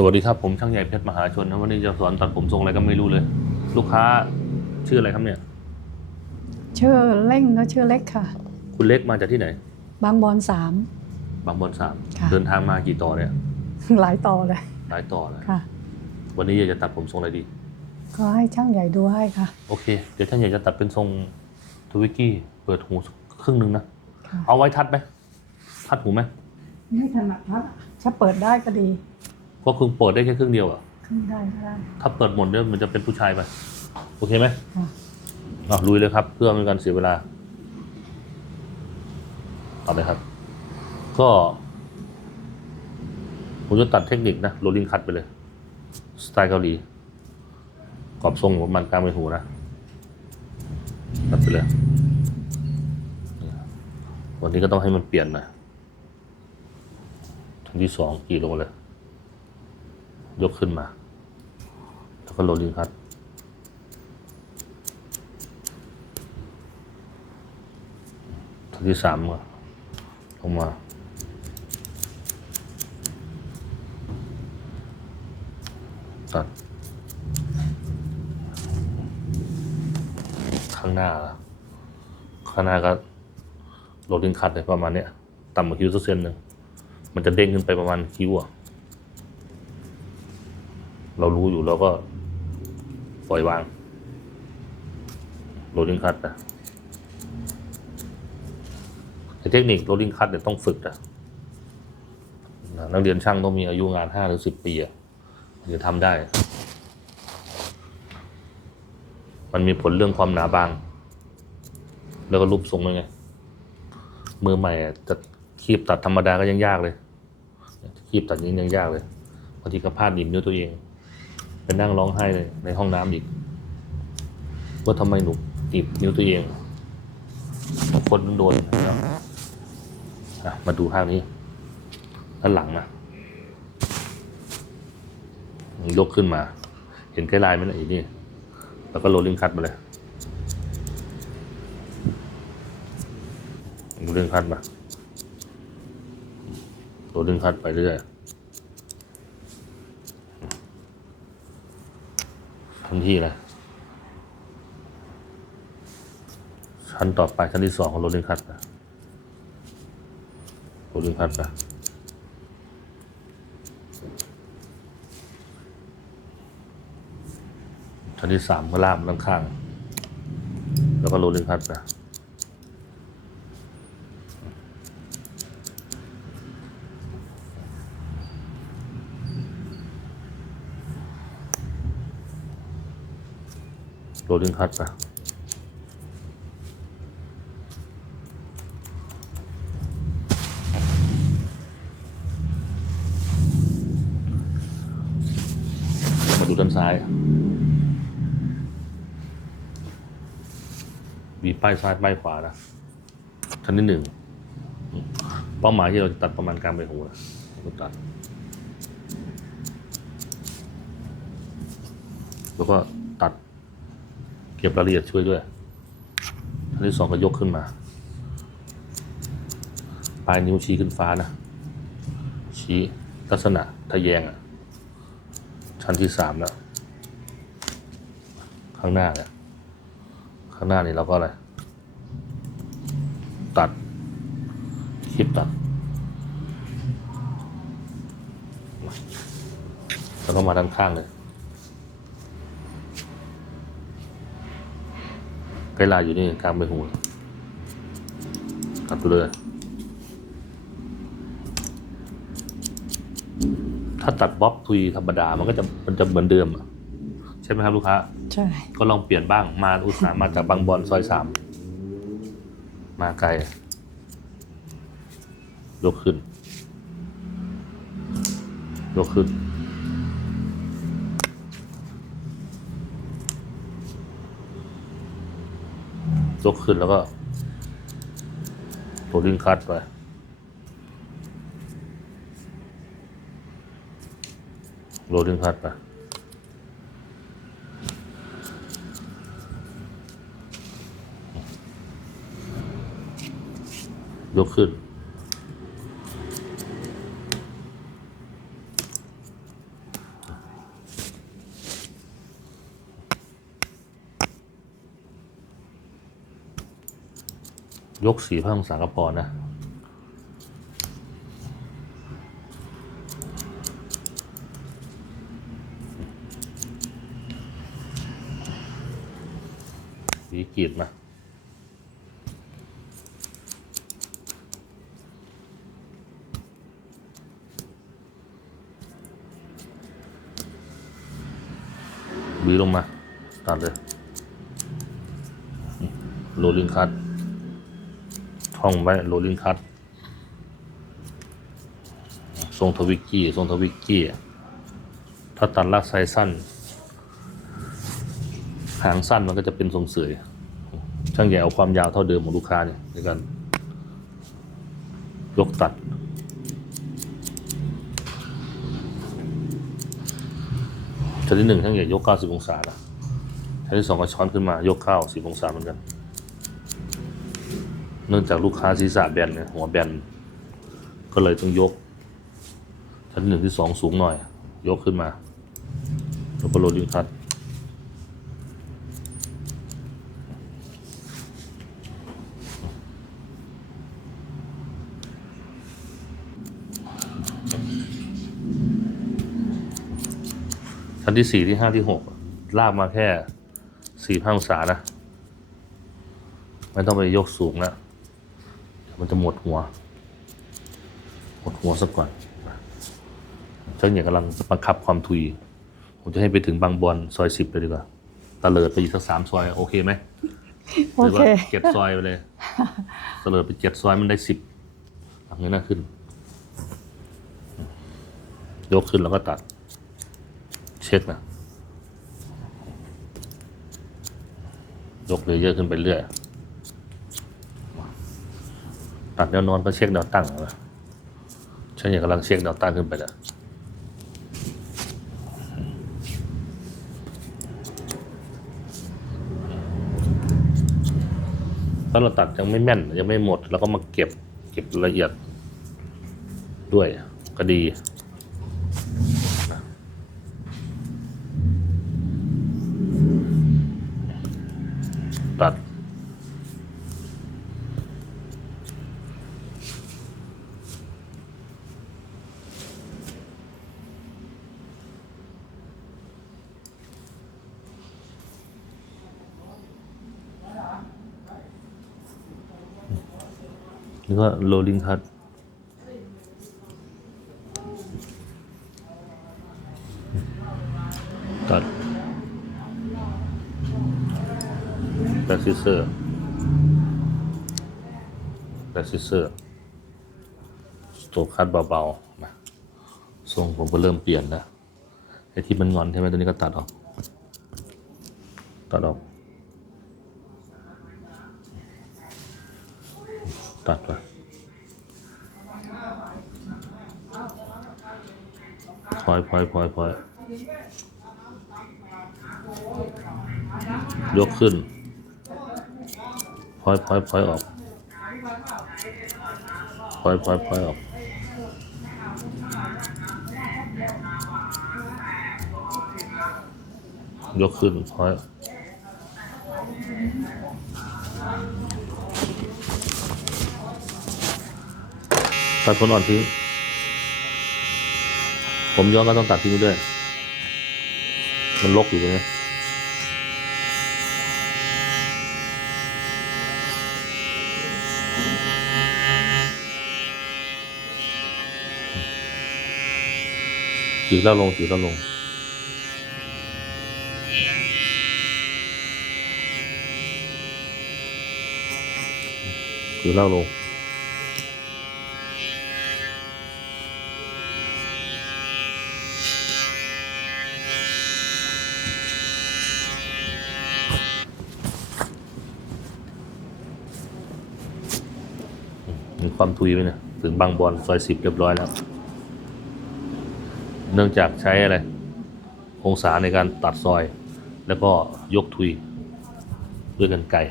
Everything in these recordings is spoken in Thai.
สวัสดีครับ ผมช่างใหญ่เพชรมหาชนนะวันนี้จะสอนตัดผมทรงอะไรก็ไม่รู้เลย ลูกค้าชื่ออะไรครับเนี่ย ชื่อเล่งก็ชื่อเล็กค่ะ คุณเล็กมาจากที่ไหน บางบอนสาม บางบอนสามค่ะ เดินทางมากี่ต่อเนี่ยหลายต่อเลยหลายต่อเลยค่ะ วันนี้อยากจะตัดผมทรงอะไรดี ก็ให้ช่างใหญ่ดูให้ค่ะโอเค เดี๋ยวช่างใหญ่จะตัดเป็นทรงทวิกกี้เปิดหูครึ่งหนึ่งนะค่ะเอาไว้ทัดไหมทัดหูไหมไม่ถนัดพัดถ้าเปิดได้ก็ดี เพราะคือเปิดได้แค่ครึ่งเดียวอะขึ้นได้ก็ได้ถ้าเปิดหมดเนี่ยมันจะเป็นผู้ชายไป โอเคไหมค่ะอะลุยเลยครับ เพื่อไม่ให้การเสียเวลาต่อเลยครับ ก็ผมจะตัดเทคนิคนะโรลลิ่งคัตไปเลย สไตล์เกาหลีกรอบทรงประมาณกลางใบหูนะตัดไปเลย วันนี้ก็ต้องให้มันเปลี่ยนหน่อยทั้งที่สองกี่ลงมาเลย ยกขึ้นมา แล้วก็โรลลิ่งคัตทั้งที่สามก็ลงมาตัดข้างหน้าละข้างหน้าก็โรลลิ่งคัตเลยประมาณเนี้ยต่ำกว่าคิ้วสักเซนหนึ่งมันจะเด้งขึ้นไปประมาณคิ้วอะ เรารู้อยู่เราก็ปล่อยวางโรลลิ่งคัตนะเทคนิคโรลลิ่งคัตเนี่ยต้องฝึกนะนักเรียนช่างต้องมีอายุงานห้าหรือสิบปีอะจะทำได้ มันมีผลเรื่องความหนาบาง แล้วก็รูปทรงด้วยไง มือใหม่จะคีบตัดธรรมดาก็ยังยากเลย คีบตัดนี้ยังยากเลยบางทีก็พลาดหนีบนิ้วตัวเอง ไปนั่งร้องไห้เลยในห้องน้ำอีก ว่าทำไมหนูหนีบนิ้วตัวเองคนโดนนะครับอะมาดูภาพนี้ด้านหลังนะยกขึ้นมา เห็นใกล้ลายไหมนะอีนี่ แล้วก็โรลลิ่งคัตมาเลยโรลลิ่งคัตมาโรลลิ่งคัตไปเรื่อย ทันทีเลยชั้นต่อไปชั้นที่สองของโรลลิ่งคัตนะโรลลิ่งคัตไปชั้นที่สามก็ล่ามด้านข้าง แล้วก็โรลลิ่งคัตไป โรลลิ่งพัดไปมาดูด้านซ้าย มีป้ายซ้ายป้ายขวานะชั้นที่หนึ่งเป้าหมายที่เราจะตัดประมาณกลางใบหูนะเราตัด แล้วก็ เก็บรายละเอียดช่วยด้วยชั้นที่สองก็ยกขึ้นมา ปลายนิ้วชี้ขึ้นฟ้านะ ชี้ลักษณะทะแยงอะ ชั้นที่สามแล้ว ข้างหน้าเนี่ยข้างหน้านี่เราก็อะไร ตัด คลิปตัดแล้วก็มาด้านข้างเลย ไกลลายอยู่นี่กลางใบหูตัดไปเลยถ้าตัดบ๊อบทุยธรรมดา มันก็จะมันจะเหมือนเดิมอะใช่ไหมครับลูกค้า ใช่ ก็ลองเปลี่ยนบ้าง มาอุตส่าห์มาจากบางบอนซอยสาม มาไกลยกขึ้นยกขึ้น ยกขึ้นแล้วก็ตัวลิงคัดไป โรลลิ่งคัดไปยกขึ้น ยกสี่พันองศาก็พอนะวีกีดมาวีลงมา ตัดเลยโรลลิงคัต ท่องไว้โรลิงคัตทรงทวิกกี้ทรงทวิกกี้ถ้าตัดลากไซสั้น หางสั้นมันก็จะเป็นทรงเสยช่างใหญ่เอาความยาวเท่าเดิมของลูกค้าเนี่ยในการยกตัด ชั้นที่หนึ่งช่างใหญ่ยก 90 องศาละชั้นที่สองก็ช้อนขึ้นมายกเข้า 10 องศาเหมือนกัน เนื่องจากลูกค้าศีรษะแบนเนี่ยหัวแบน ก็เลยต้องยก ชั้นที่หนึ่งที่สองสูงหน่อย ยกขึ้นมา แล้วก็โรลิงคัตชั้นที่สี่ที่ห้าที่หกลากมาแค่สี่พันองศานะ ไม่ต้องไปยกสูงนะ มันจะหมดหัว หมดหัวซะก่อนเจ้าเหนี่ยกำลังบังคับความทุย ผมจะให้ไปถึงบางบอนซอยสิบเลยดีกว่าตะเลิดไปอีกสักสามซอย โอเคไหมโอหรือเคว่าเจ็ดซอยไปเลยตะเลิดไปเจ็ดซอยมันได้สิบเอาเงี้ยน่าขึ้น ยกขึ้นแล้วก็ตัด เช็คนะ ยกเลยเยอะขึ้นไปเรื่อย ตัดแนวนอนก็เช็คแนวตั้งนะฉันยังกำลังเช็คแนวตั้งขึ้นไปแล้วถ้าเราตัดยังไม่แม่นยังไม่หมด แล้วก็มาเก็บเก็บละเอียดด้วยก็ดี นี่ก็ rolling cut ตัดแบ็กซิเซอร์แบ็กซิเซอร์สโตคัดเบาๆนะทรงผมก็เริ่มเปลี่ยนแล้วไอ้ที่มันงอนใช่ไหมตัวนี้ก็ตัดออก ตัดออกตัดไปพล อยพลอยพลอยพลอยยกขึ้นพลอยพลอยพลอยออกพลอยพลอยพลอยออกยกขึ้นพลอยตัดคนอ่อนทิ้ง ผมย้อนก็ต้องตัดทิ้งด้วย มันลกอยู่ตรงนี้จีบแล้วลงจีบแล้วลงจีบแล้วลง ความทุยไปเนี่ยถึงบางบอนซอยสิบเรียบร้อยแล้ว เนื่องจากใช้อะไร องศาในการตัดซอย แล้วก็ยกทุยด้วยกันไก่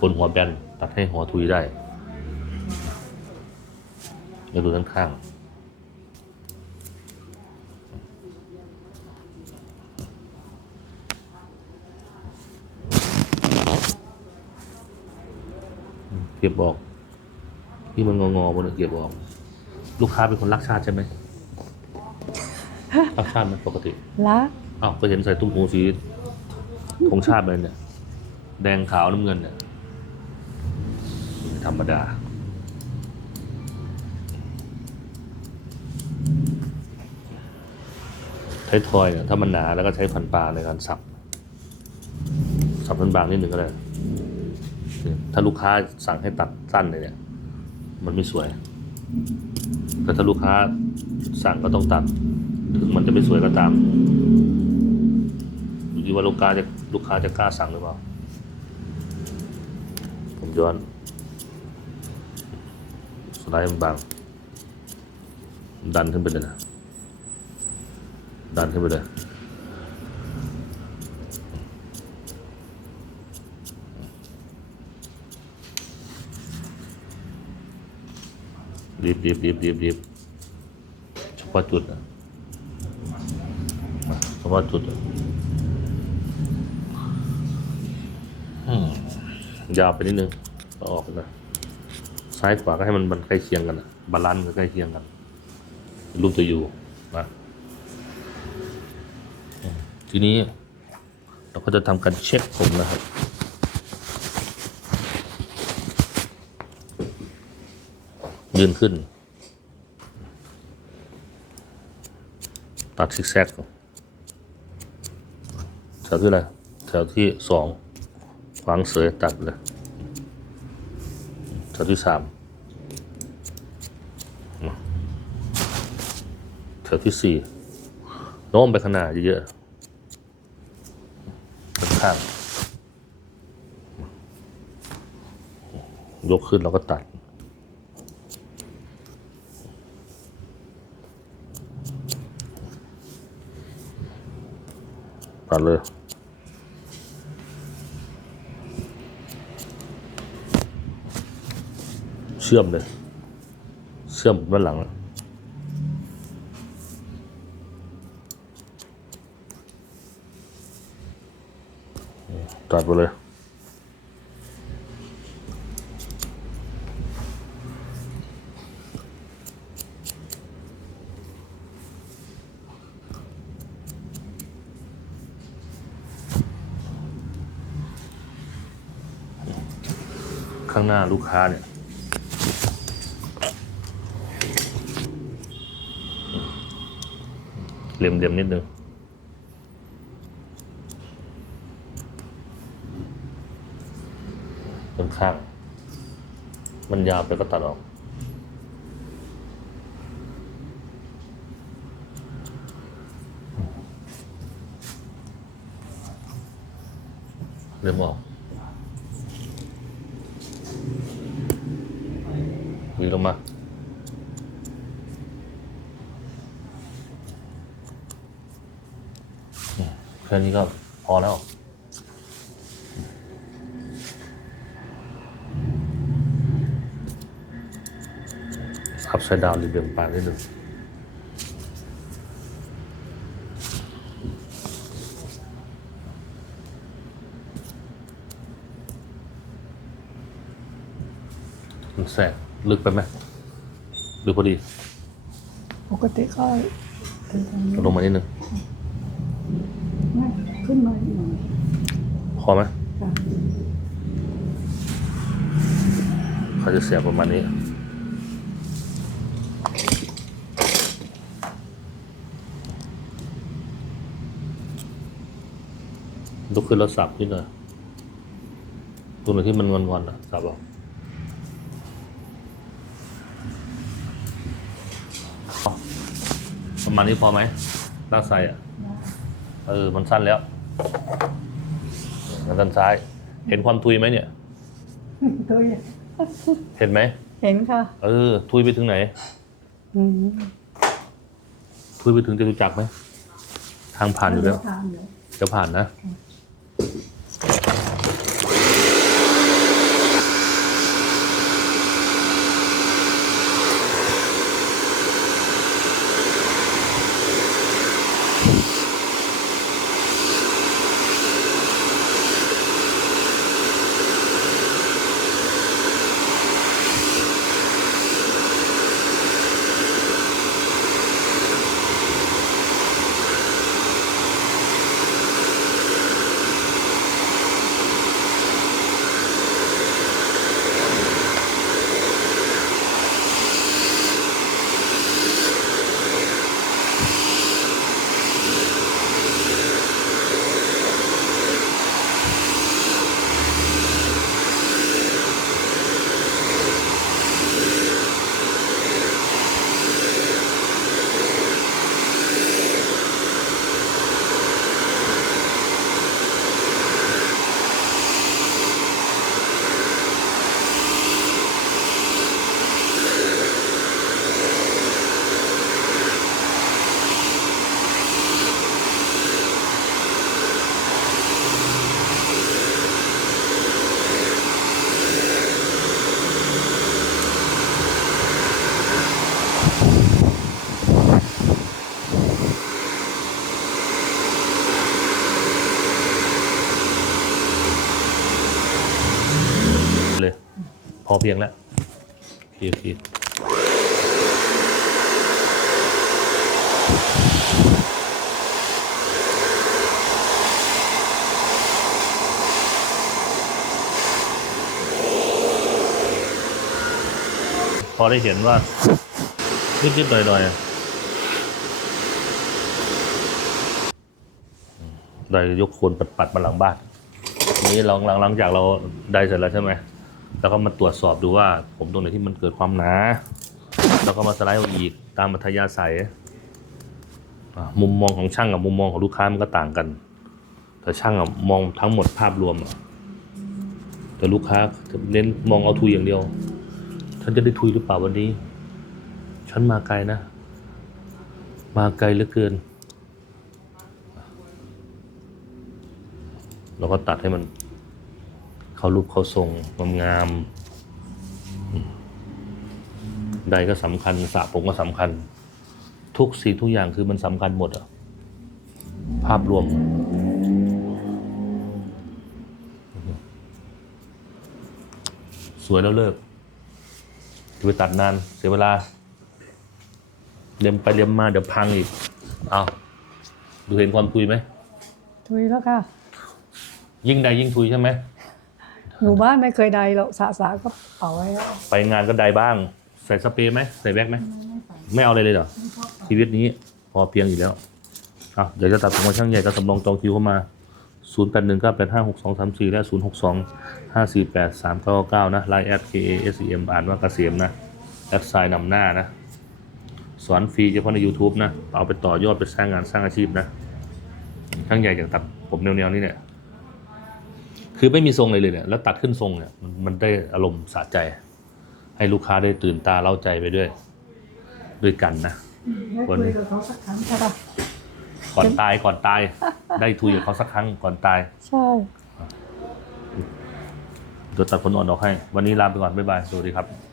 คนหัวแบนตัดให้หัวทุยได้แล้วดูด้านข้าง เก็บออก ที่มันงองๆบนยเก็บออก ลูกค้าเป็นคนรักชาติใช่ไหมรักชาติไหมปกติละอ้าวก็เห็นใส่ตุ้มหูสีธงชาติเลยเนี่ย แดงขาวน้ำเงินเนี่ยไม่ธรรมดาใช้ทอยเนี่ยถ้ามันหนาแล้วก็ใช้พันปลาในการสับสับมันบางนิดหนึ่งก็ได้เนี่ย ถ้าลูกค้าสั่งให้ตัดสั้นเลยเนี่ย มันไม่สวยแต่ถ้าลูกค้าสั่งก็ต้องตัด ถึงมันจะไม่สวยก็ตามอยู่ที่ว่าลูกค้าจะลูกค้าจะกล้าสั่งหรือเปล่า ผมย้อน สไลด์มันบาง ดันขึ้นไปเลยนะ ดันขึ้นไปเลย รีบรีบรีบรีบรีบเฉพาะจุดนะเฉพาะจุดอะอืมยาวไปนิดนึงเอาออกนะซ้ายขวาก็ให้มันมันใกล้เคียงกันนะบาลานซ์มันใกล้เคียงกัน รูปตัวยูนะทีนี้เราก็จะทำการเช็คผมนะครับ ยืนขึ้น ตัดซิกแซกแถวที่อะไรแถวที่สองขวางเสยตัดเลยแถวที่สามแถวที่สี่โน้มไปข้างหน้าเยอะๆข้างยกขึ้นแล้วก็ตัด ตัดเลย เชื่อมเลย เชื่อมด้านหลังตัดไปเลย ข้างหน้าลูกค้าเนี่ยเหลี่ยมๆนิดนึงตรงข้าง มันยาวไปก็ตัดออกเริ่มออก วีลงมา แค่นี้ก็พอแล้วอัพไซด์ดาวน์รีเบียงปากนิดหนึ่งมันแสก ลึกไปไหมหรือพอดี ปกติก็ถึงตรงนี้ลงมานิดนึง ไม่ขึ้นมาอีกหน่อยพอไหมค่ะเขาจะเสียบประมาณนี้ ลุกขึ้นแล้วสับนิดหน่อยตรงไหนที่มันงอนๆอะสับออกเอาประ มาณนี้พอไหมด้านซ้ายอะ เออ มันสั้นแล้วด้านซ้าย เห็นความทุยไหมเนี่ยตัวใหญ่เห็นไหม เห็นค่ะเออ ทุยไปถึงไหน อืมทุยไปถึงจตุจักรไหม ทางผ่านอยู่แล้ว ทางอยู่ จะผ่านนะ พอเพียงแล้วโอเคโอเคพอได้เห็นว่านิดๆหน่อยๆอะได้ยกคนปัดๆมาหลังบ้านนี้หลังหลังจากเราได้เสร็จแล้วใช่ไหม แล้วก็มาตรวจสอบดูว่าผมตรงไหนที่มันเกิดความหนา แล้วก็มาสไลด์เอาอีกตามอัธยาศัยมุมมองของช่างกับมุมมองของลูกค้ามันก็ต่างกัน แต่ช่างอะมองทั้งหมดภาพรวม แต่ลูกค้าจะเน้นมองเอาทุยอย่างเดียว ฉันจะได้ทุยหรือเปล่าวันนี้ ฉันมาไกลนะ มาไกลเหลือเกิน เราก็ตัดให้มัน เข้ารูปเข้าทรงงามๆอืมใดก็สำคัญสระผมก็สำคัญ ทุกสิ่งทุกอย่างคือมันสำคัญหมดอะภาพรวม สวยแล้วเลิกจะไปตัดนาน เสียเวลาเลียมไปเลียมมาเดี๋ยวพังอีก เอาดูเห็นความทุยไหม ทุยแล้วค่ะ ยิ่งใดยิ่งทุยใช่ไหม อยู่บ้านไม่เคยใดหรอกสาสาก็เป่าไว้แล้วไปงานก็ใดบ้าง ใส่สเปรย์ไหมใส่แว็กไหมไม่เอาอะไรเลยเหรอชีวิตนี้พอเพียงอยู่แล้วอะเดี๋ยวจะตัดผมกับช่างใหญ่กับสำรองจองคิวเข้ามา 0 8 1 9 8 5 6 2 3 4 และ 0 6 2 5 4 8 3 9 9 นะไลน์แอด K A S E M อ่านว่าเกษมนะ แอดไซน์นำหน้านะ สอนฟรีเฉพาะใน YouTube นะ เอาไปต่อยอดไปสร้างงานสร้างอาชีพนะช่างใหญ่อยากตัดผมแนวๆนี้เนี่ย คือไม่มีทรงเลยเลยเนี่ยแล้วตัดขึ้นทรงเนี่ยมันมันได้อารมณ์สะใจ ให้ลูกค้าได้ตื่นตาเล้าใจไปด้วย ด้วยกันนะ ได้คุยกับเขาสักครั้งใช่ปะก่อนตายก่อนตาย ได้ทุยกับเขาสักครั้งก่อนตายใช่ เดี๋ยวตัดผลอ่อนออกให้ วันนี้ลาไปก่อนบ๊ายบายสวัสดีครับค